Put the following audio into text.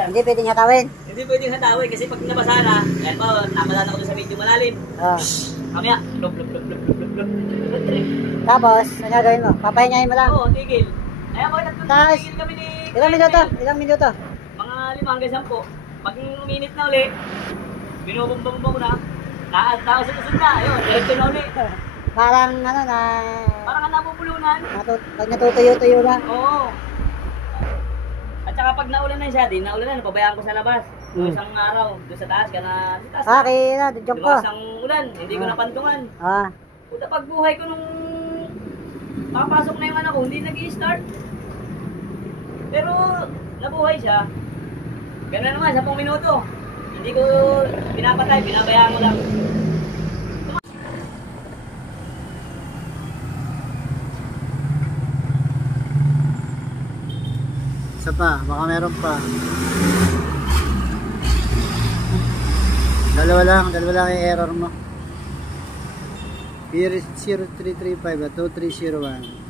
yan. Hindi pwedeng hatawin. Hindi pwedeng hatawin kasi pag nabasa na, yan po, napadaan ako doon sa medyo malalim. Kamaya, blub. Tapos, ano gagawin mo? Papahingahin mo lang. Oo, tigil. Kaya ako, tigil kami ni... Ilang minuto? Ilang minuto? Mga 5 hanggang 10. Pag minute na uli, binubumbang ko na, nakasundusod na, ayun, diretso na uli. Parang ano na... Parang napupulunan. Pag natutuyo-tuyo na. Oo. At saka pag naulan na siya, di naulan na, pabayaan ko sa labas. Isang araw, doon sa taas ka na, sa taas Okay na, dyan ko. lumas ang ulan, hindi ko napantungan. Puta pag buhay ko nung papasok na yung anak ko, hindi nag-i-start. Pero nabuhay siya. Gano'n naman, 10 minuto. Hindi ko pinapatay, binabayaan ko lang. Isa pa, baka meron pa. Dalawa lang yung error mo. Here is 0335 at 2301.